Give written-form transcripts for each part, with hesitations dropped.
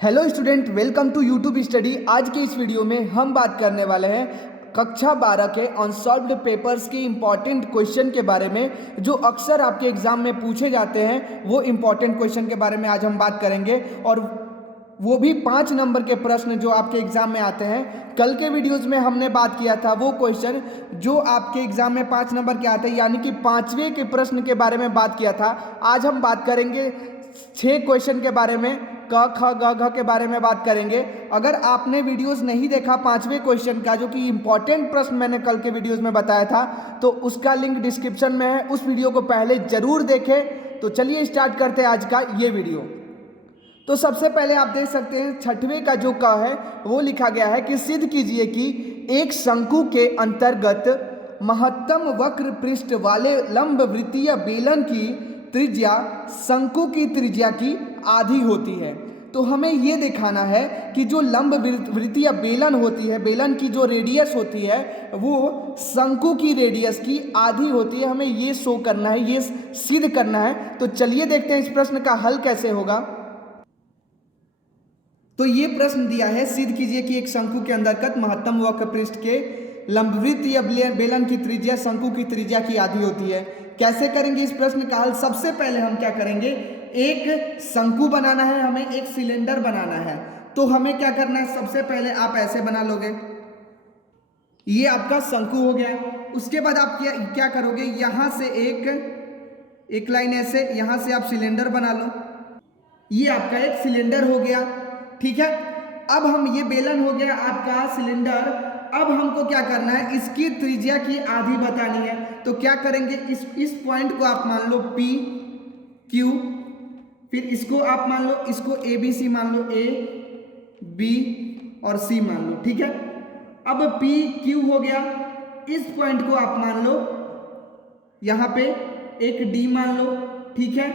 Hello student, welcome to YouTube study. आज के इस वीडियो में हम बात करने वाले हैं कक्षा 12 के अनसॉल्व्ड पेपर्स के इम्पॉर्टेंट क्वेश्चन के बारे में, जो अक्सर आपके एग्जाम में पूछे जाते हैं। वो इम्पॉर्टेंट क्वेश्चन के बारे में आज हम बात करेंगे, और वो भी 5 नंबर के प्रश्न जो आपके एग्जाम में आते हैं। कल के वीडियोस में हमने बात किया था वो क्वेश्चन जो आपके एग्जाम में 5 नंबर के आते हैं, यानी कि 5वें के प्रश्न के बारे में बात किया था। आज हम बात करेंगे 6 क्वेश्चन के बारे में, क ख ग घ के बारे में बात करेंगे। अगर आपने वीडियोस नहीं देखा 5वें क्वेश्चन का, जो कि इंपॉर्टेंट प्रश्न मैंने कल के वीडियोस में बताया था, तो उसका लिंक डिस्क्रिप्शन में है, उस वीडियो को पहले जरूर देखें। तो चलिए स्टार्ट करते हैं आज का ये वीडियो। तो सबसे पहले आप देख सकते हैं 6वें का जो क है वो लिखा गया है कि सिद्ध कीजिए कि एक शंकु के अंतर्गत महत्तम वक्र पृष्ठ वाले लंब वृत्तीय बेलन की त्रिज्या शंकु की त्रिज्या की आधी होती है। तो हमें ये दिखाना है कि जो लंब वृत्तीय बेलन होती है, बेलन की जो रेडियस होती है वो शंकु की रेडियस की आधी होती है। हमें ये शो करना है, ये सिद्ध करना है। तो चलिए देखते हैं इस प्रश्न का हल कैसे होगा। तो ये प्रश्न दिया है, सिद्ध कीजिए कि एक शंकु के अंतर्गत महत्तम वक्र पृष्ठ के लंबवृत्तीय बेलन की त्रिज्या शंकु की त्रिज्या की आधी होती है। कैसे करेंगे इस प्रश्न का हल? सबसे पहले हम क्या करेंगे, एक शंकु बनाना है, हमें एक सिलेंडर बनाना है। तो हमें क्या करना है, सबसे पहले आप ऐसे बना लोगे, ये आपका शंकु हो गया। उसके बाद आप क्या करोगे, यहां से एक लाइन ऐसे, यहां से आप सिलेंडर बना लो, ये आपका एक सिलेंडर हो गया। ठीक है, अब हम, ये बेलन हो गया आपका सिलेंडर। अब हमको क्या करना है, इसकी त्रिज्या की आधी बतानी है। तो क्या करेंगे, इस पॉइंट को आप मान लो P Q, फिर इसको आप मान लो, इसको ABC मान लो, A B और C मान लो। ठीक है, अब P Q हो गया, इस पॉइंट को आप मान लो, यहां पे एक D मान लो। ठीक है,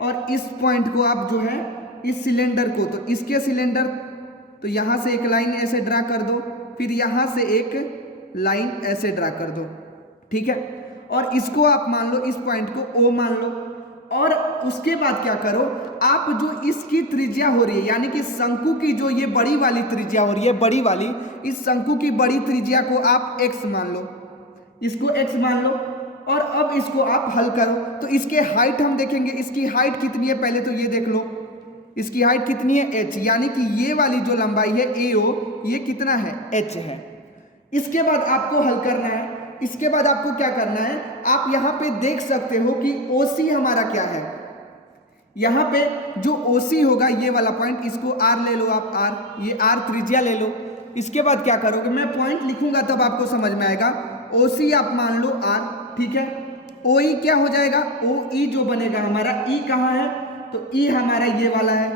और इस पॉइंट को आप जो है, इस सिलेंडर को, तो इसके सिलेंडर, तो यहां से एक लाइन ऐसे ड्रा कर दो, फिर यहां से एक लाइन ऐसे ड्रा कर दो। ठीक है, और इसको आप मान लो, इस पॉइंट को O मान लो। और उसके बाद क्या करो, आप जो इसकी त्रिज्या हो रही है, यानी कि शंकु की जो ये बड़ी वाली त्रिज्या हो रही है, बड़ी वाली, इस शंकु की बड़ी त्रिज्या को आप x मान लो, इसको x मान लो। और अब इसको आप हल करो, तो इसके हाइट हम देखेंगे, इसकी हाइट कितनी है पहले तो ये देख लो, इसकी हाइट कितनी है h, यानी कि ये वाली जो लंबाई है AO, ये कितना है, h है। इसके बाद आपको हल करना है। इसके बाद आपको क्या करना है, आप यहां पे देख सकते हो कि OC हमारा क्या है। यहां पे जो OC होगा, ये वाला पॉइंट, इसको R ले लो आप, R, ये R त्रिज्या ले लो। इसके बाद क्या करोगे, मैं पॉइंट लिखूंगा तब आपको समझ में आएगा। OC आप मान लो R। ठीक है, OE क्या हो जाएगा, OE जो बनेगा हमारा, E कहाँ है, तो E हमारा ये वाला है,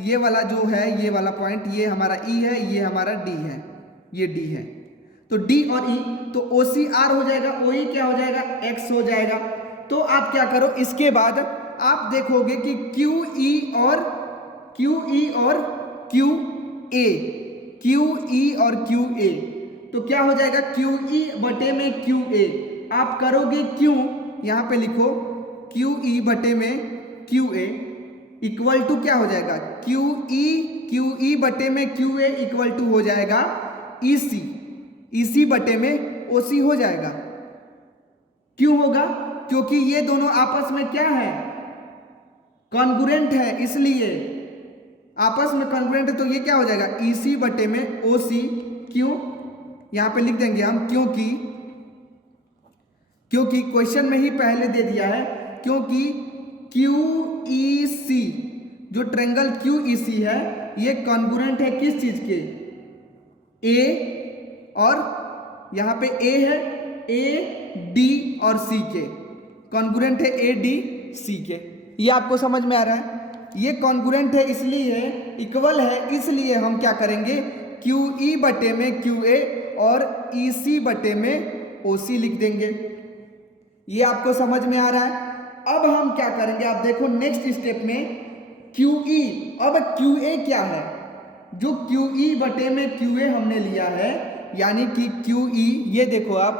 ये वाला जो है, ये वाला पॉइंट, ये हमारा E है, ये हमारा D है, ये D है। तो D और E, तो OC R हो जाएगा, OE क्या हो जाएगा, X हो जाएगा। तो आप क्या करो, इसके बाद आप देखोगे कि QE और QA, तो क्या हो जाएगा, QE बटे में QA। आप करोगे Q, यहां पे लिखो QE बटे में QA इक्वल टू क्या हो जाएगा, QE बटे में QA इक्वल टू हो जाएगा EC बटे में OC हो जाएगा। क्यों होगा, क्योंकि ये दोनों आपस में क्या है, कॉन्ग्रुएंट है, इसलिए आपस में कॉन्ग्रुएंट है। तो ये क्या हो जाएगा, EC बटे में OC। क्यों, यहां पे लिख देंगे हम, क्योंकि क्वेश्चन में ही पहले दे दिया है, क्योंकि QEC, जो ट्रायंगल QEC है, ये कॉन्ग्रुएंट है किस चीज के, A, और यहां पे A है, A D और C के, कॉन्ग्रुएंट है A D C के। ये आपको समझ में आ रहा है, ये कॉन्ग्रुएंट है, इसलिए इक्वल है, इसलिए हम क्या करेंगे, QE बटे में QA और EC बटे में OC लिख देंगे। ये आपको समझ में आ रहा है। अब हम क्या करेंगे, आप देखो नेक्स्ट स्टेप में QE, अब QA क्या है, जो QE बटे में QA हमने लिया है, यानी कि QE, ये देखो आप,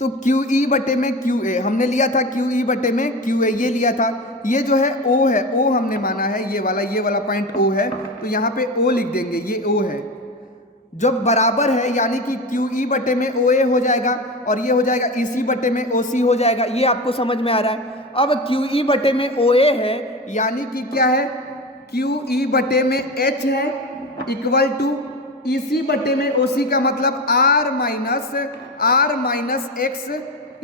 तो QE बटे में QA हमने लिया था, QE बटे में QA ये लिया था। ये जो है ओ है, ओ हमने माना है, ये वाला पॉइंट ओ है, तो यहाँ पे ओ लिख देंगे, ये ओ है। जब बराबर है यानी कि क्यू ई बटे में ओ ए हो जाएगा और ये हो जाएगा ई सी बटे में ओ सी हो जाएगा। ये आपको समझ में आ रहा है। अब क्यू ई बटे में ओ ए है यानी कि क्या है, क्यू ई बटे में एच है इक्वल टू ई सी बटे में ओ सी का मतलब आर माइनस एक्स।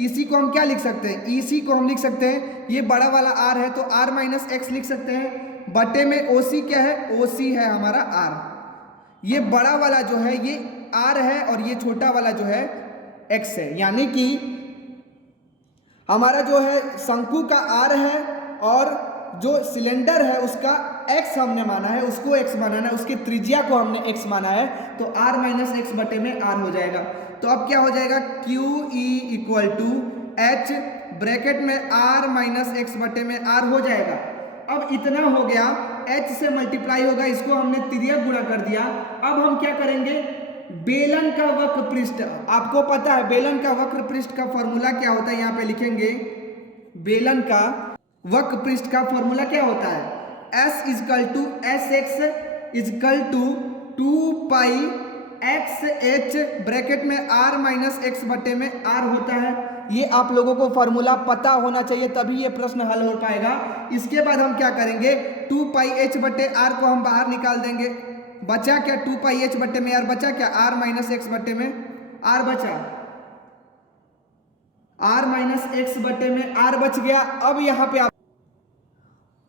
इसी को हम क्या लिख सकते हैं, इसी को हम लिख सकते हैं, ये बड़ा वाला आर है तो आर माइनस एक्स लिख सकते हैं, बटे में ओ सी क्या है, ओ सी है हमारा आर। ये बड़ा वाला जो है ये आर है और ये छोटा वाला जो है एक्स है, यानी कि हमारा जो है शंकु का आर है और जो सिलेंडर है उसका एक्स हमने माना है, उसको एक्स माना है, उसकी त्रिज्या को हमने एक्स माना है, तो आर माइनस एक्स बटे में आर हो जाएगा। तो अब क्या हो जाएगा, Q E equal to H bracket में आर माइनस एक्स बटे में आर हो जाएगा। अब इतना हो गया, एच से मल्टीप्लाई होगा, इसको हमने तिर्यक गुणा कर दिया। अब हम क्या करेंगे, बेलन का वक्र पृष्ठ, आपको पता है बेलन का वक्र पृष्ठ का फॉर्मूला क्या होता है, यहाँ पे लिखेंगे बेलन का वक्र पृष्ठ का फॉर्मूला क्या होता है, S equal to S X equal to 2 pi X H bracket में आर माइनस एक्स बटे में आर होता है। ये आप लोगों को फॉर्मूला पता होना चाहिए तभी ये प्रश्न हल हो पाएगा। इसके बाद हम क्या करेंगे, 2 पाई एच बटे आर को हम बाहर निकाल देंगे, बचा क्या 2 पाई एच बटे में आर, बचा क्या आर माइनस एक्स बटे में आर, बचा आर माइनस एक्स बटे में आर बच गया। अब यहाँ पे आप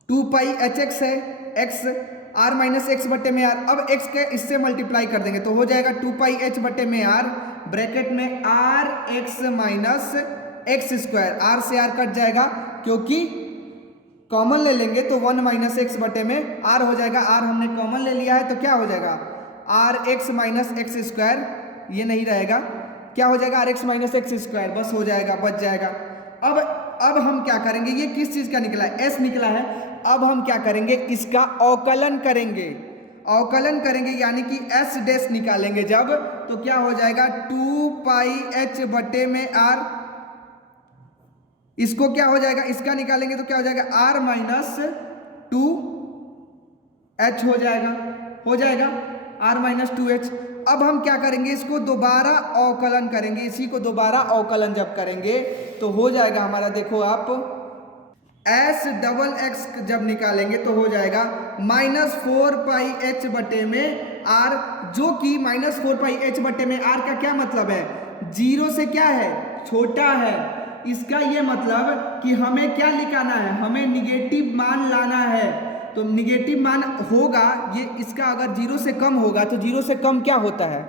2 पाई एच एक्स है, एक्स आर माइनस एक्स बटे में आर, अब एक्स के इससे मल्टीप्लाई कर देंगे तो हो जाएगा 2 पाई एच बटे में आर ब्रैकेट में R X minus X square, R से आर कट जाएगा क्योंकि कॉमन ले लेंगे तो 1 माइनस एक्स बटे में आर हो जाएगा, आर हमने कॉमन ले लिया है तो क्या हो जाएगा R X minus X square, ये नहीं रहेगा, क्या हो जाएगा R X minus X square, बस हो जाएगा, बच जाएगा। अब हम क्या करेंगे, ये किस चीज का निकला है, एस निकला है। अब हम क्या करेंगे, इसका अवकलन करेंगे, अवकलन करेंगे यानी कि एस डैश निकालेंगे जब, तो क्या हो जाएगा 2 पाई एच बटे में आर, इसको क्या हो जाएगा, इसका निकालेंगे तो क्या हो जाएगा आर माइनस 2 एच हो जाएगा आर माइनस 2 एच। अब हम क्या करेंगे, इसको दोबारा अवकलन करेंगे, इसी को दोबारा अवकलन जब करेंगे तो हो जाएगा हमारा, देखो आप एस डबल एक्स जब निकालेंगे तो हो जाएगा माइनस 4 पाई एच बटे में आर, जो कि माइनस 4 पाई एच बटे में आर का क्या मतलब है, जीरो से क्या है, छोटा है। इसका ये मतलब कि हमें क्या निकालना है, हमें निगेटिव मान लाना है, तो निगेटिव मान होगा ये, इसका अगर जीरो से कम होगा तो जीरो से कम क्या होता है,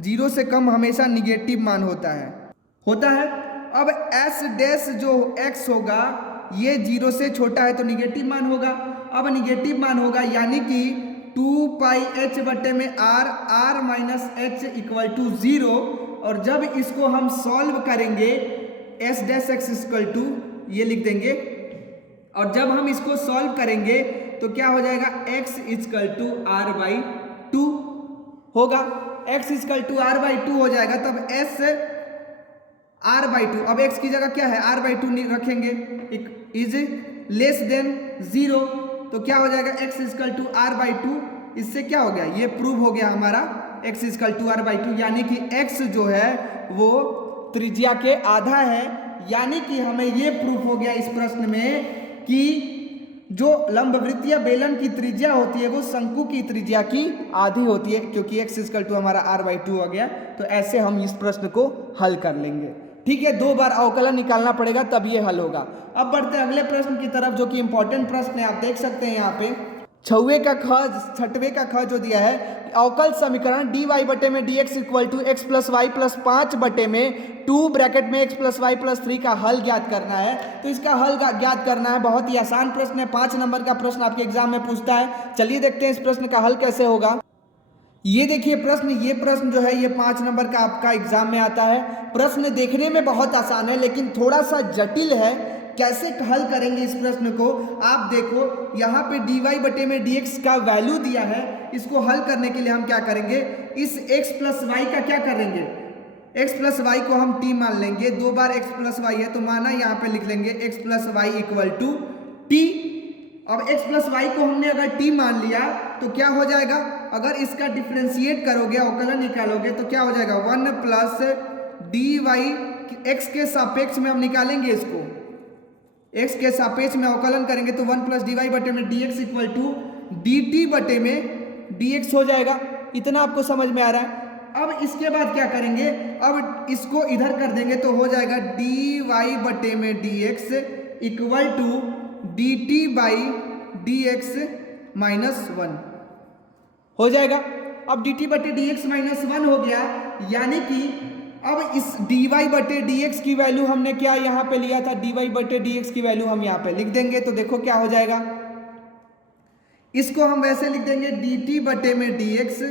जीरो से कम हमेशा निगेटिव मान होता है। अब एस डैश जो एक्स होगा ये जीरो से छोटा है तो निगेटिव मान होगा। अब निगेटिव मान होगा यानी कि 2 पाई एच बटे में R, R minus H equal to 0, और जब इसको हम सॉल्व करेंगे S dash X equal to ये लिख देंगे, और जब हम इसको सॉल्व करेंगे तो क्या हो जाएगा x equal to R by 2 होगा, x equal to R by 2 हो जाएगा, तब s आर बाई 2, अब x की जगह क्या है आर बाई 2 रखेंगे, इज लेस देन 0, तो क्या हो जाएगा x equal to R by 2, इससे क्या हो गया, ये प्रूव हो गया हमारा x equal to R by 2, यानी कि x जो है वो त्रिज्या के आधा है, यानी कि हमें ये प्रूफ हो गया इस प्रश्न में कि जो लंबवृत्तीय बेलन की त्रिज्या होती है वो शंकु की त्रिज्या की आधी होती है, क्योंकि x इक्वल टू हमारा आर बाई 2 हो गया। तो ऐसे हम इस प्रश्न को हल कर लेंगे, ठीक है, 2 बार अवकलन निकालना पड़ेगा तब ये हल होगा। अब बढ़ते हैं अगले प्रश्न की तरफ जो कि इंपॉर्टेंट प्रश्न है, आप देख सकते हैं यहाँ पे 6वें का ख जो दिया है, अवकल समीकरण dy बटे में dx equal to x plus Y plus 5 बटे में 2 ब्रैकेट में x प्लस वाई प्लस 3 का हल ज्ञात करना है। तो इसका हल ज्ञात करना है, बहुत ही आसान प्रश्न है, 5 नंबर का प्रश्न आपके एग्जाम में पूछता है। चलिए देखते हैं इस प्रश्न का हल कैसे होगा। ये देखिए ये प्रश्न जो है ये 5 नंबर का आपका एग्जाम में आता है। प्रश्न देखने में बहुत आसान है लेकिन थोड़ा सा जटिल है, कैसे हल करेंगे इस प्रश्न को आप देखो, यहाँ पे dy बटे में dx का वैल्यू दिया है, इसको हल करने के लिए हम क्या करेंगे, इस x प्लस वाई का क्या करेंगे, x प्लस वाई को हम t मान लेंगे, 2 बार x प्लस वाई है तो माना यहाँ पे लिख लेंगे x plus Y equal to t, अब x प्लस वाई को हमने अगर t मान लिया तो क्या हो जाएगा, अगर इसका डिफ्रेंशिएट करोगे, अवकलन निकालोगे तो क्या हो जाएगा, 1 प्लस डी वाई, एक्स के सापेक्ष में हम निकालेंगे इसको, x के सापेक्ष में अवकलन करेंगे तो 1 प्लस डी वाई बटे में D X equal to D T बटे में डी एक्स हो जाएगा। इतना आपको समझ में आ रहा है। अब इसके बाद क्या करेंगे, अब इसको इधर कर देंगे तो हो जाएगा डी वाई बटे में D X equal to D T by D X minus 1 हो जाएगा। अब डी टी बटे डी एक्स माइनस 1 हो गया, यानी कि अब इस डी वाई बटे डी एक्स की वैल्यू हमने क्या यहाँ पे लिया था, डी वाई बटे डी एक्स की वैल्यू हम यहाँ पे लिख देंगे तो देखो क्या हो जाएगा, इसको हम वैसे लिख देंगे डी टी बटे में डी एक्स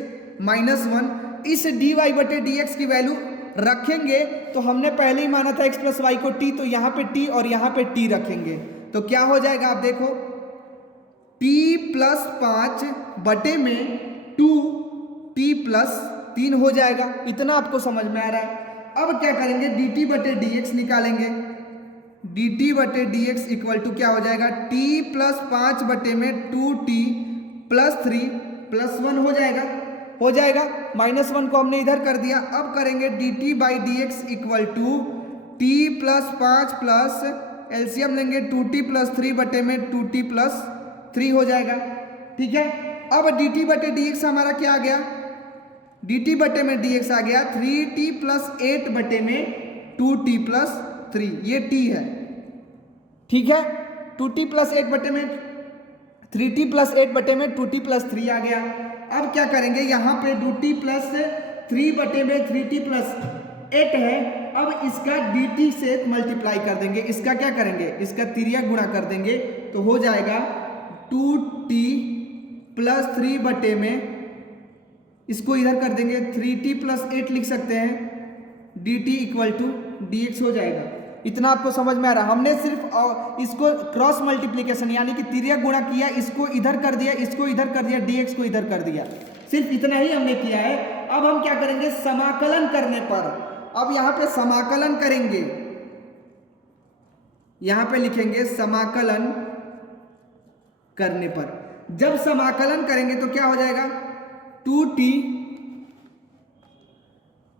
माइनस 1। इस डी वाई बटे डी एक्स की वैल्यू रखेंगे तो हमने पहले ही माना था x प्लस वाई को t, तो यहाँ पे t और यहाँ पे t रखेंगे तो क्या हो जाएगा, आप देखो t प्लस 5 बटे में 2t प्लस 3 हो जाएगा। इतना आपको समझ में आ रहा है। अब क्या करेंगे, dt बटे dx निकालेंगे, dt बटे dx इक्वल टू क्या हो जाएगा, t प्लस 5 बटे में 2t प्लस 3 प्लस 1 हो जाएगा। माइनस 1 को हमने इधर कर दिया। अब करेंगे dt by D X equal to t plus 5 plus LCM लेंगे 2t प्लस 3 बटे में 2t प्लस 3 हो जाएगा। ठीक है, अब dt बटे dx हमारा क्या आ गया, dt बटे में dx आ गया 3t प्लस 8 बटे में 2t प्लस 3, ये t है। ठीक है, 2t प्लस 8 बटे में 3t प्लस 8 बटे में 2t प्लस 3 आ गया। अब क्या करेंगे, यहाँ पे 2t प्लस 3 बटे में 3t प्लस 8 है, अब इसका dt से मल्टीप्लाई कर देंगे, इसका क्या करेंगे, इसका तिर्यक गुणा कर देंगे तो हो जाएगा 2t प्लस 3 बटे में, इसको इधर कर देंगे 3t प्लस 8 लिख सकते हैं, dt इक्वल टू dx हो जाएगा। इतना आपको समझ में आ रहा है। हमने सिर्फ इसको क्रॉस मल्टीप्लिकेशन यानी कि तिर्यक गुणा किया, इसको इधर कर दिया, इसको इधर कर दिया, dx को इधर कर दिया, सिर्फ इतना ही हमने किया है। अब हम क्या करेंगे, समाकलन करने पर, अब यहाँ पे समाकलन करेंगे, यहाँ पे लिखेंगे समाकलन करने पर, जब समाकलन करेंगे तो क्या हो जाएगा, 2t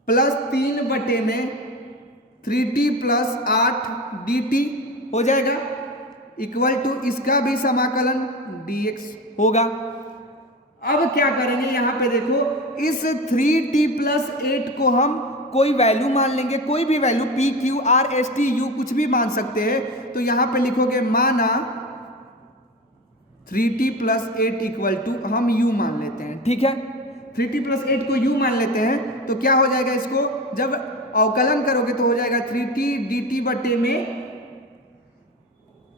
प्लस 3 बटे में 3t प्लस 8 dt हो जाएगा इक्वल टू इसका भी समाकलन dx होगा। अब क्या करेंगे, यहाँ पे देखो इस 3t प्लस 8 को हम कोई वैल्यू मान लेंगे, कोई भी value p q r s t u कुछ भी मान सकते हैं। तो यहाँ पे लिखोगे माना 3t प्लस 8 इक्वल टू हम u मान लेते हैं। ठीक है, 3t प्लस 8 को u मान लेते हैं तो क्या हो जाएगा, इसको जब अवकलन करोगे तो हो जाएगा 3t dt बटे में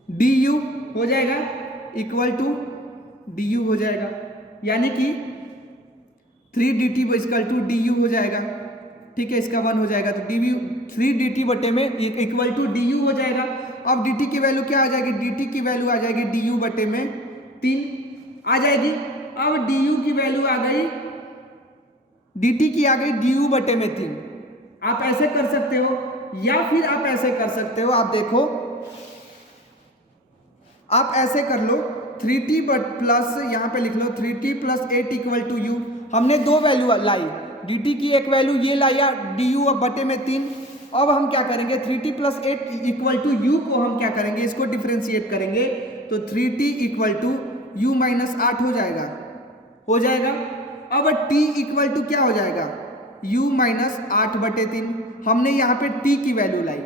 du हो जाएगा इक्वल टू du हो जाएगा, यानी कि 3 dt इक्वल टू du हो जाएगा। ठीक है, इसका 1 हो जाएगा तो 3 dt बटे में इक्वल टू du हो जाएगा। अब dt की वैल्यू क्या आ जाएगी, dt की वैल्यू आ जाएगी du बटे में 3 आ जाएगी। अब du की वैल्यू आ गई, dt की आ गई du बटे में 3। आप ऐसे कर सकते हो या फिर आप ऐसे कर सकते हो, आप देखो आप ऐसे कर लो 3t प्लस यहाँ पे लिख लो 3t plus 8 equal to u। हमने दो वैल्यू लाई, dt की एक वैल्यू ये लाया du बटे में 3। अब हम क्या करेंगे, 3t plus 8 equal to u को हम क्या करेंगे, इसको डिफ्रेंशिएट करेंगे तो 3t equal to u minus 8 हो जाएगा। अब t इक्वल टू क्या हो जाएगा, u माइनस 8 बटे 3। हमने यहाँ पे t की वैल्यू लाई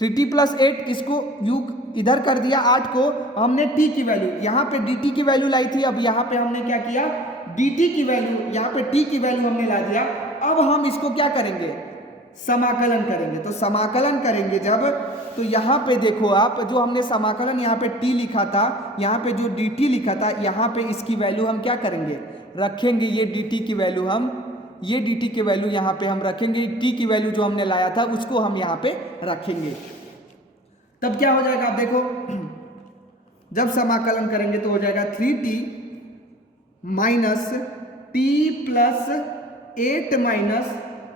3t प्लस 8, इसको u इधर कर दिया 8 को, हमने t की वैल्यू यहाँ पे dt की वैल्यू लाई थी। अब यहाँ पे हमने क्या किया, dt की वैल्यू यहाँ पे t की वैल्यू हमने ला दिया। अब हम इसको क्या करेंगे, समाकलन करेंगे। तो समाकलन करेंगे जब, तो यहाँ पे देखो आप, जो हमने समाकलन यहाँ पे t लिखा था, यहाँ पे जो dt लिखा था, यहाँ पे इसकी वैल्यू हम क्या करेंगे, रखेंगे। ये dt की वैल्यू हम, ये dt की वैल्यू यहाँ पे हम रखेंगे, t की वैल्यू जो हमने लाया था उसको हम यहाँ पे रखेंगे। तब क्या हो जाएगा, आप देखो जब समाकलन करेंगे तो हो जाएगा 3t minus t plus 8 minus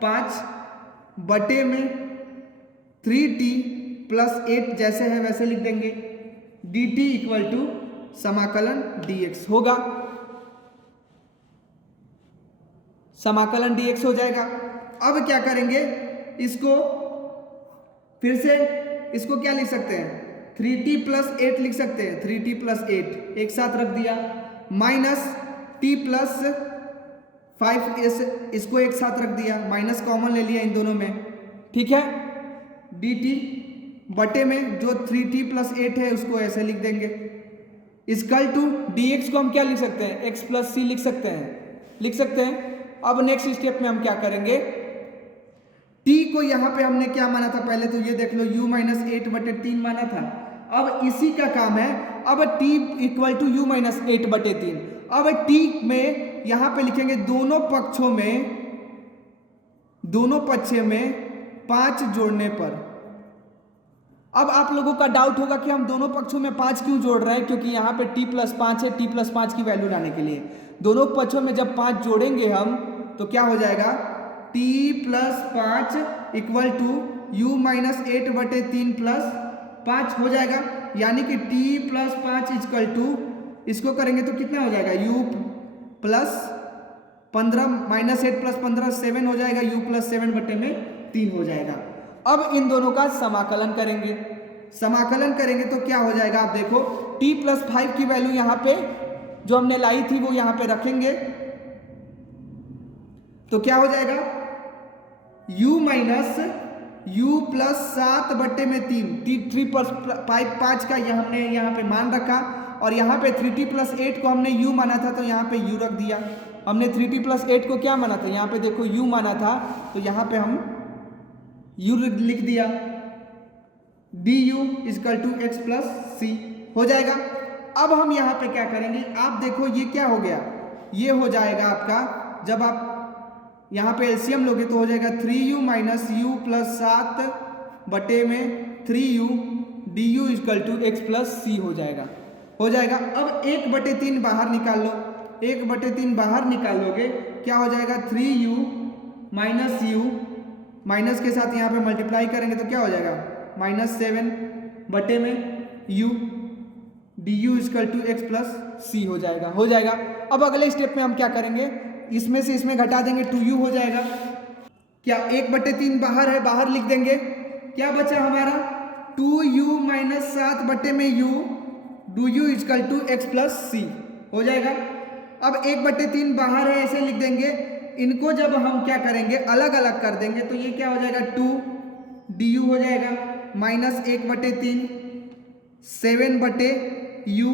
5 बटे में 3t प्लस 8 जैसे है वैसे लिख देंगे, dt इक्वल टू समाकलन dx होगा, समाकलन dx हो जाएगा। अब क्या करेंगे, इसको फिर से, इसको क्या लिख सकते हैं, 3t प्लस 8 लिख सकते हैं, 3t प्लस 8 एक साथ रख दिया, माइनस t प्लस 5 इसको एक साथ रख दिया, माइनस कॉमन ले लिया इन दोनों में, ठीक है। dt बटे में जो 3t प्लस 8 है उसको ऐसे लिख देंगे, इक्वल टू dx को हम क्या लिख सकते हैं, x प्लस सी लिख सकते हैं। अब नेक्स्ट स्टेप में हम क्या करेंगे, t को यहाँ पे हमने क्या माना था, पहले तो ये देख लो u माइनस 8 बटे 3 माना था। अब इसी का काम है, अब t equal to u minus 8 बटे 3। अब t में यहाँ पे लिखेंगे दोनों पक्ष में 5 जोड़ने पर। अब आप लोगों का डाउट होगा कि हम दोनों पक्षों में 5 क्यों जोड़ रहे हैं, क्योंकि यहाँ पे t प्लस 5 है, t प्लस 5 की वैल्यू लाने के लिए दोनों पक्षों में जब 5 जोड़ेंगे हम तो क्या हो जाएगा, t plus 5 equal to u minus 8 बटे 3 प्लस 5 हो जाएगा, यानी कि t प्लस 5 इक्वल टू, इसको करेंगे तो कितना हो जाएगा, u प्लस 15 माइनस 8 प्लस 15 7 हो जाएगा, u प्लस 7 बटे में 3 हो जाएगा। अब इन दोनों का समाकलन करेंगे तो क्या हो जाएगा, आप देखो t प्लस 5 की वैल्यू यहाँ पे जो हमने लाई थी वो यहाँ पे रखेंगे तो क्या हो जाएगा, u माइनस u प्लस 7 बटे में 3, t 3 प्लस 5 का यह हमने यहाँ पे मान रखा, और यहाँ पे 3t प्लस 8 को हमने u माना था तो यहाँ पे u रख दिया। हमने 3t प्लस 8 को क्या माना था, यहाँ पे देखो u माना था तो यहाँ पे हम u लिख दिया, du equal to x plus c हो जाएगा। अब हम यहाँ पे क्या करेंगे, आप देखो ये क्या हो गया, ये हो जाएगा आपका, जब आप यहाँ पे एलसीएम लोगे तो हो जाएगा 3u माइनस u प्लस 7 बटे में 3u du equal to x plus c हो जाएगा। अब 1/3 बाहर निकाल लो, 1/3 बाहर निकालोगे क्या हो जाएगा, 3u माइनस u, माइनस के साथ यहाँ पे मल्टीप्लाई करेंगे तो क्या हो जाएगा, माइनस 7 बटे में u du equal to x plus c हो जाएगा। अब अगले स्टेप में हम क्या करेंगे, इसमें से इसमें घटा देंगे, 2u हो जाएगा। क्या 1/3 बाहर है, बाहर लिख देंगे, क्या बचा हमारा 2u माइनस 7 बटे में u du equal to x plus c हो जाएगा। अब 1/3 बाहर है, ऐसे लिख देंगे, इनको जब हम क्या करेंगे अलग अलग कर देंगे तो ये क्या हो जाएगा, 2 du हो जाएगा, माइनस 1/3 7 बटे u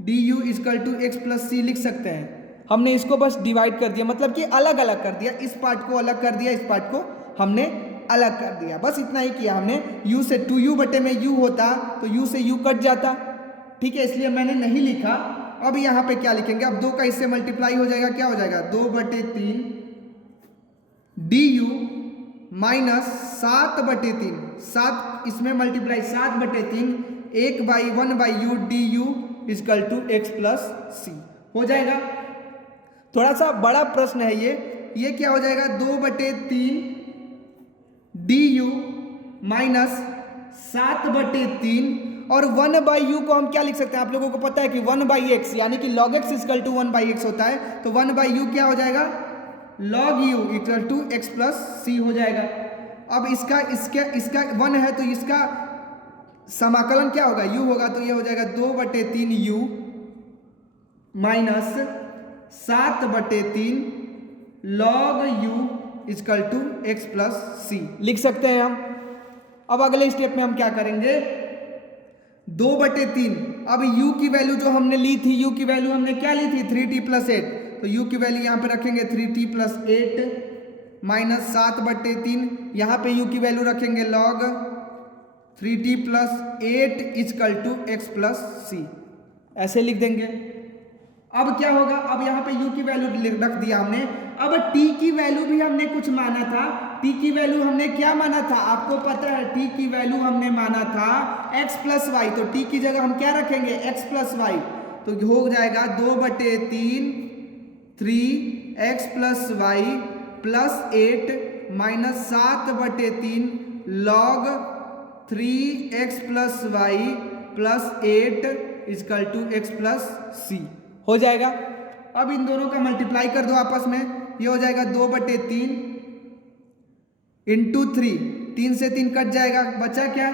du equal to x plus c लिख सकते हैं। हमने इसको बस डिवाइड कर दिया, मतलब कि अलग अलग कर दिया, इस पार्ट को अलग कर दिया, इस पार्ट को हमने अलग कर दिया, बस इतना ही किया हमने। u से 2u बटे में u होता तो u से u कट जाता, ठीक है, इसलिए मैंने नहीं लिखा। अब यहाँ पे क्या लिखेंगे, अब 2 का इससे मल्टीप्लाई हो जाएगा, क्या हो जाएगा 2/3 du माइनस 7/3, 7 इसमें multiply 7/3 1/1/u du equal to x plus c हो जाएगा। थोड़ा सा बड़ा प्रश्न है ये क्या हो जाएगा, 2/3 du माइनस 7/3 और 1/u को हम क्या लिख सकते हैं, आप लोगों को पता है कि 1/x यानी कि log x equal to 1/x होता है, तो 1/u क्या हो जाएगा, log u equal to x plus c हो जाएगा। अब इसका 1 है तो इसका समाकलन क्या होगा, u होगा, तो ये हो जाएगा 2/3u minus 7/3 log u equal to x plus c लिख सकते हैं हम। अब अगले स्टेप में हम क्या करेंगे, 2/3, अब u की वैल्यू जो हमने ली थी, u की वैल्यू हमने क्या ली थी, 3t प्लस 8, तो u की वैल्यू यहाँ पे रखेंगे 3t प्लस 8 माइनस 7/3, यहाँ पे u की वैल्यू रखेंगे log 3t plus 8 equal to x plus c, ऐसे लिख देंगे। अब क्या होगा, अब यहाँ पे u की वैल्यू रख दिया हमने। अब t की वैल्यू भी हमने कुछ माना था, t की वैल्यू हमने क्या माना था, आपको पता है t की वैल्यू हमने माना था x प्लस वाई, तो t की जगह हम क्या रखेंगे x प्लस वाई, तो हो जाएगा 2/3 3x plus Y plus 8 minus 7/3 log 3x plus Y plus 8 equal to x plus c हो जाएगा। अब इन दोनों का मल्टीप्लाई कर दो आपस में, ये हो जाएगा 2/3 इंटू 3, 3 से 3 कट जाएगा, बचा क्या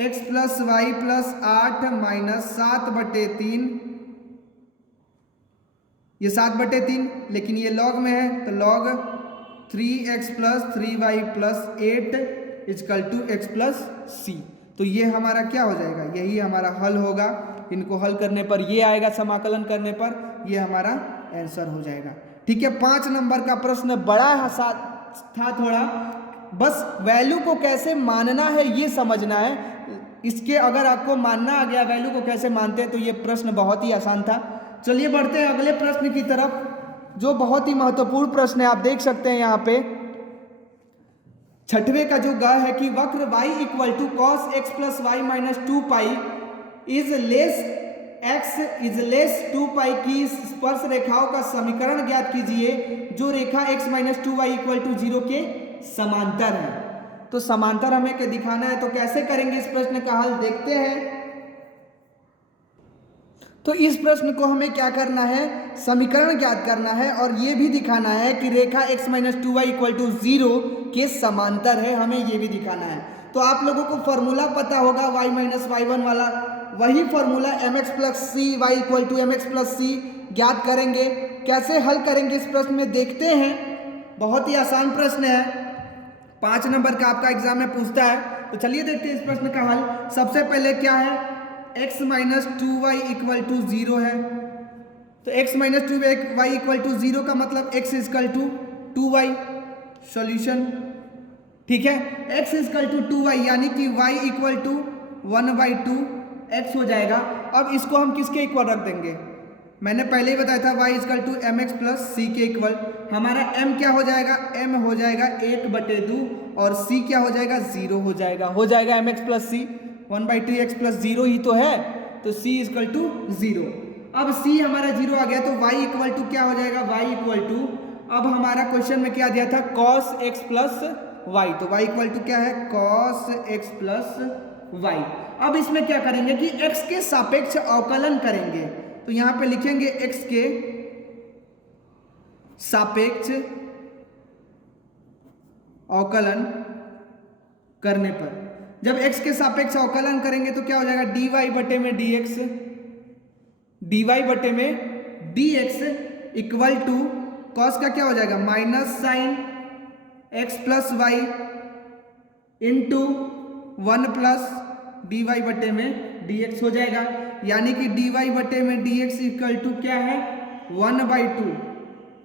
x plus Y plus 8 minus 7/3, ये 7/3 लेकिन ये लॉग में है तो log 3x plus 3y plus 8 equal to x plus c. तो ये हमारा क्या हो जाएगा, यही हमारा हल होगा। इनको हल करने पर ये आएगा, समाकलन करने पर ये हमारा आंसर हो जाएगा। ठीक है, 5 नंबर का प्रश्न बड़ा था थोड़ा, बस वैल्यू को कैसे मानना है ये समझना है। इसके अगर आपको मानना आ गया वैल्यू को कैसे मानते हैं तो ये प्रश्न बहुत ही आसान था। चलिए बढ़ते हैं अगले प्रश्न की तरफ, जो बहुत ही महत्वपूर्ण प्रश्न है। आप देख सकते हैं यहाँ पे 6वें का जो ग है कि वक्र y equal to cos x plus y minus 2π is less x is less 2π की स्पर्श रेखाओं का समीकरण ज्ञात कीजिए जो रेखा x minus 2y equal to 0 के समांतर है। तो समांतर हमें क्या दिखाना है, तो कैसे करेंगे इस प्रश्न का हल देखते हैं। तो इस प्रश्न को हमें क्या करना है, समीकरण ज्ञात करना है और ये भी दिखाना है कि रेखा x minus 2y equal to 0 के समांतर है, हमें ये भी दिखाना है। तो आप लोगों को फॉर्मूला पता होगा y माइनस y1 वाला, वही formula mx plus c y equal to mx plus c ज्ञात करेंगे। कैसे हल करेंगे इस प्रश्न में देखते हैं। बहुत ही आसान प्रश्न है, 5 नंबर का आपका एग्जाम में पूछता है। तो चलिए देखते हैं इस प्रश्न का हल। सबसे पहले क्या है, x minus 2y equal to 0 है, तो x minus 2y equal to 0 का मतलब x is equal to 2y, solution. ठीक है, x इजकल टू 2y यानी कि y इक्वल टू 1/2 x हो जाएगा। अब इसको हम किसके इक्वल रख देंगे, मैंने पहले ही बताया था y equal to mx plus c के इक्वल। हमारा m क्या हो जाएगा, m हो जाएगा 1/2 और c क्या हो जाएगा 0 हो जाएगा mx प्लस सी 1/2 x प्लस 0 ही तो है, तो c इजकल टू 0। अब c हमारा 0 आ गया तो y इक्वल टू क्या हो जाएगा, y इक्वल टू, अब हमारा क्वेश्चन में क्या दिया था cos x प्लस y, तो y इक्वल टू क्या है cos x प्लस y। अब इसमें क्या करेंगे कि x के सापेक्ष अवकलन करेंगे, तो यहाँ पे लिखेंगे x के सापेक्ष अवकलन करने पर, जब x के सापेक्ष अवकलन करेंगे तो क्या हो जाएगा dy बटे में dx, dy बटे में dx इक्वल टू cos का क्या हो जाएगा minus sine x plus Y into 1 plus dy बटे में dx हो जाएगा। यानी कि dy बटे में dx इक्वल टू क्या है 1/2,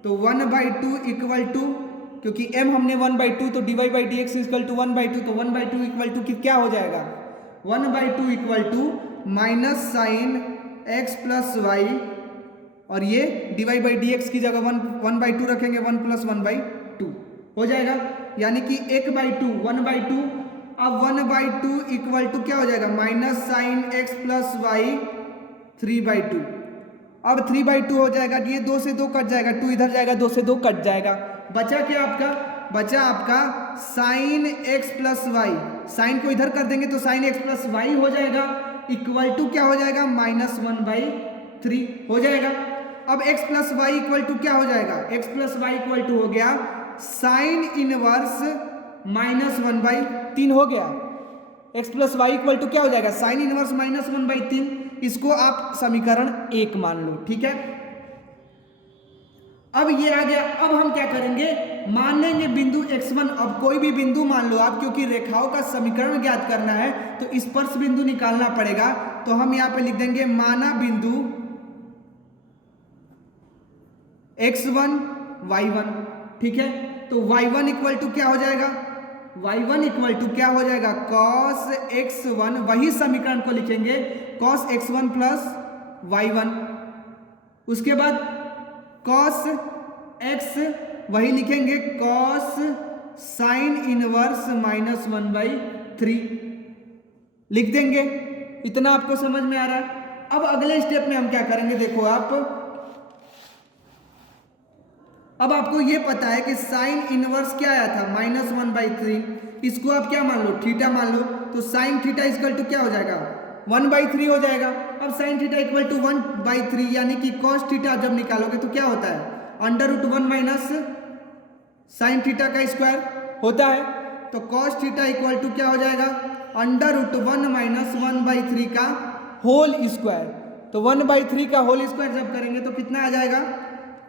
तो 1/2 इक्वल टू, क्योंकि m हमने 1/2 तो dy by D X equal to 1/2, तो 1/2 इक्वल टू क्या हो जाएगा 1/2 equal to minus sine x plus Y, और ये dy बाई डी एक्स की जगह 1/2 रखेंगे 1 प्लस 1/2 हो जाएगा। यानी कि 1/2 1/2, अब 1/2 इक्वल टू क्या हो जाएगा minus sine x plus Y 3/2। अब 3/2 हो जाएगा कि ये 2 से 2 कट जाएगा, 2 इधर जाएगा 2 से 2 कट जाएगा, बचा क्या आपका, बचा आपका sine x plus Y, sine को इधर कर देंगे तो साइन x प्लस वाई हो जाएगा इक्वल टू क्या हो जाएगा -1/3 हो जाएगा। अब x plus Y equal to क्या हो जाएगा, x plus Y equal to हो गया साइन इनवर्स -1/3 हो गया। x plus Y equal to क्या हो जाएगा साइन इनवर्स -1/3, इसको आप समीकरण 1 मान लो। ठीक है, अब ये आ गया। अब हम क्या करेंगे, मान लेंगे बिंदु x1, अब कोई भी बिंदु मान लो आप, क्योंकि रेखाओं का समीकरण ज्ञात करना है तो स्पर्श बिंदु निकालना पड़ेगा। तो हम यहाँ पे लिख देंगे माना बिंदु x1 y1। ठीक है, तो y1 इक्वल टू क्या हो जाएगा, y1 इक्वल टू क्या हो जाएगा cos x1, वही समीकरण को लिखेंगे cos x1 प्लस y1। उसके बाद cos x वही लिखेंगे cos साइन इनवर्स -1/3 लिख देंगे। इतना आपको समझ में आ रहा है। अब अगले स्टेप में हम क्या करेंगे, देखो आप, अब आपको ये पता है कि साइन इनवर्स क्या आया था -1/3, इसको आप क्या मान लो थीटा मान लो, तो साइन थीटा इक्वल टू क्या हो जाएगा 1/3 हो जाएगा। अब साइन थीटा इक्वल टू 1/3 यानी कि कॉस थीटा जब निकालोगे तो क्या होता है, √1 माइनस साइन थीटा का स्क्वायर होता है। तो कॉस थीटा इक्वल टू क्या हो जाएगा, √1 माइनस 1/3 का होल स्क्वायर। तो 1/3 का होल स्क्वायर जब करेंगे तो कितना आ जाएगा,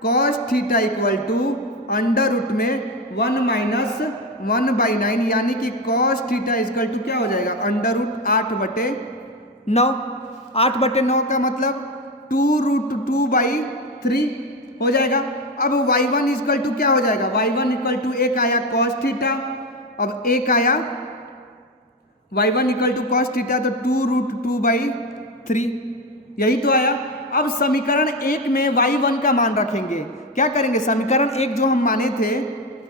कॉस थीटा इक्वल टू √1 में 1 माइनस 1/9 यानी कि कॉस थीटा इक्वल टू क्या हो जाएगा, √8/9। 8/9 का मतलब 2√2/3 हो जाएगा। अब y1 इक्वल टू क्या हो जाएगा, y1 इक्वल टू एक आया कॉस थीटा, अब एक आया y1 equal to cos theta, तो 2√2/3 यही तो आया। अब समीकरण 1 में y1 का मान रखेंगे। क्या करेंगे, समीकरण 1 जो हम माने थे,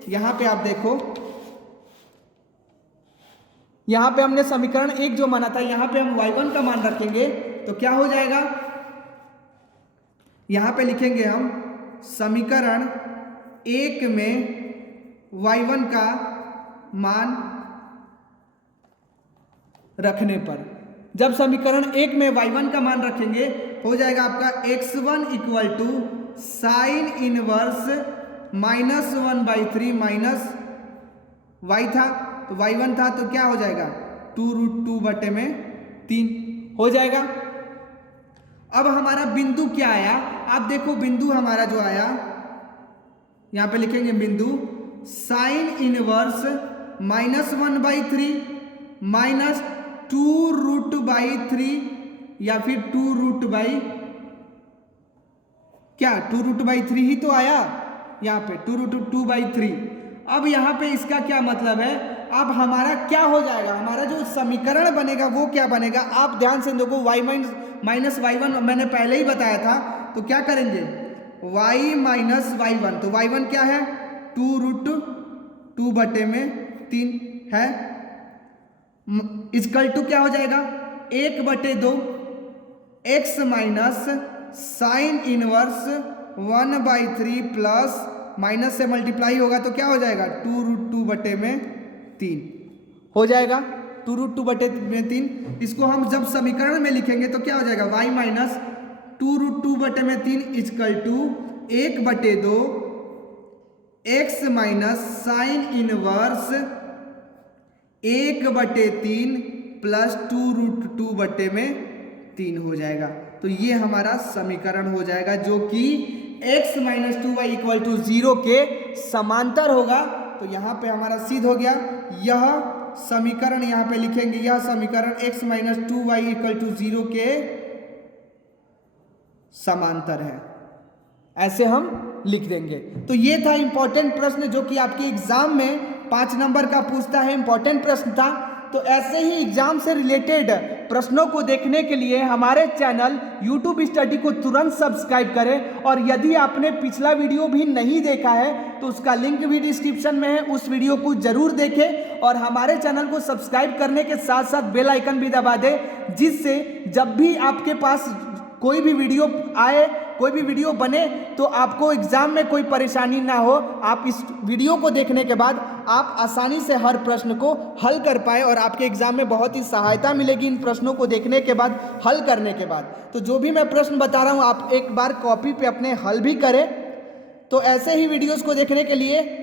यहां पे आप देखो, यहां पे हमने समीकरण 1 जो माना था, यहां पे हम y1 का मान रखेंगे तो क्या हो जाएगा, यहां पे लिखेंगे हम समीकरण 1 में y1 का मान रखने पर, जब समीकरण 1 में y1 का मान रखेंगे हो जाएगा आपका x1 equal to sine inverse -1/3 minus y था, तो y1 था तो क्या हो जाएगा, 2√2/3 हो जाएगा। अब हमारा बिंदु क्या आया, आप देखो बिंदु हमारा जो आया, यहां पे लिखेंगे बिंदु साइन इनवर्स -1/3 माइनस 2√3 या फिर 2√3 ही तो आया यहाँ पे 2√2/3। अब यहाँ पे इसका क्या मतलब है, अब हमारा क्या हो जाएगा, हमारा जो समीकरण बनेगा वो क्या बनेगा, आप ध्यान से देखो, y माइनस y1 मैंने पहले ही बताया था, तो क्या करेंगे y माइनस y1, तो y1 क्या है 2√2/3 है, इक्वल टू क्या हो जाएगा 1/2 x minus sine inverse 1/3 plus minus से मल्टीप्लाई होगा तो क्या हो जाएगा 2√2/3 हो जाएगा, 2√2/3। इसको हम जब समीकरण में लिखेंगे तो क्या हो जाएगा, y minus 2√2/3 equal to 1/2 x minus sine inverse 1/3 plus 2√2/3 हो जाएगा। तो ये हमारा समीकरण हो जाएगा जो कि x minus 2y equal to 0 के समांतर होगा। तो यहाँ पे हमारा सिद्ध हो गया, यह समीकरण यहाँ पे लिखेंगे, यह समीकरण x minus 2y equal to 0 के समांतर है, ऐसे हम लिख देंगे। तो ये था इंपॉर्टेंट प्रश्न जो कि आपके एग्जाम में 5 नंबर का पूछता है, इंपॉर्टेंट प्रश्न था। तो ऐसे ही एग्जाम से रिलेटेड प्रश्नों को देखने के लिए हमारे चैनल YouTube स्टडी को तुरंत सब्सक्राइब करें, और यदि आपने पिछला वीडियो भी नहीं देखा है तो उसका लिंक भी डिस्क्रिप्शन में है, उस वीडियो को जरूर देखें और हमारे चैनल को सब्सक्राइब करने के साथ साथ बेल आइकन भी दबा दें, जिससे जब भी आपके पास कोई भी वीडियो आए, कोई भी वीडियो बने तो आपको एग्जाम में कोई परेशानी ना हो। आप इस वीडियो को देखने के बाद आप आसानी से हर प्रश्न को हल कर पाए और आपके एग्जाम में बहुत ही सहायता मिलेगी इन प्रश्नों को देखने के बाद, हल करने के बाद। तो जो भी मैं प्रश्न बता रहा हूँ आप एक बार कॉपी पे अपने हल भी करें। तो ऐसे ही वीडियोस को देखने के लिए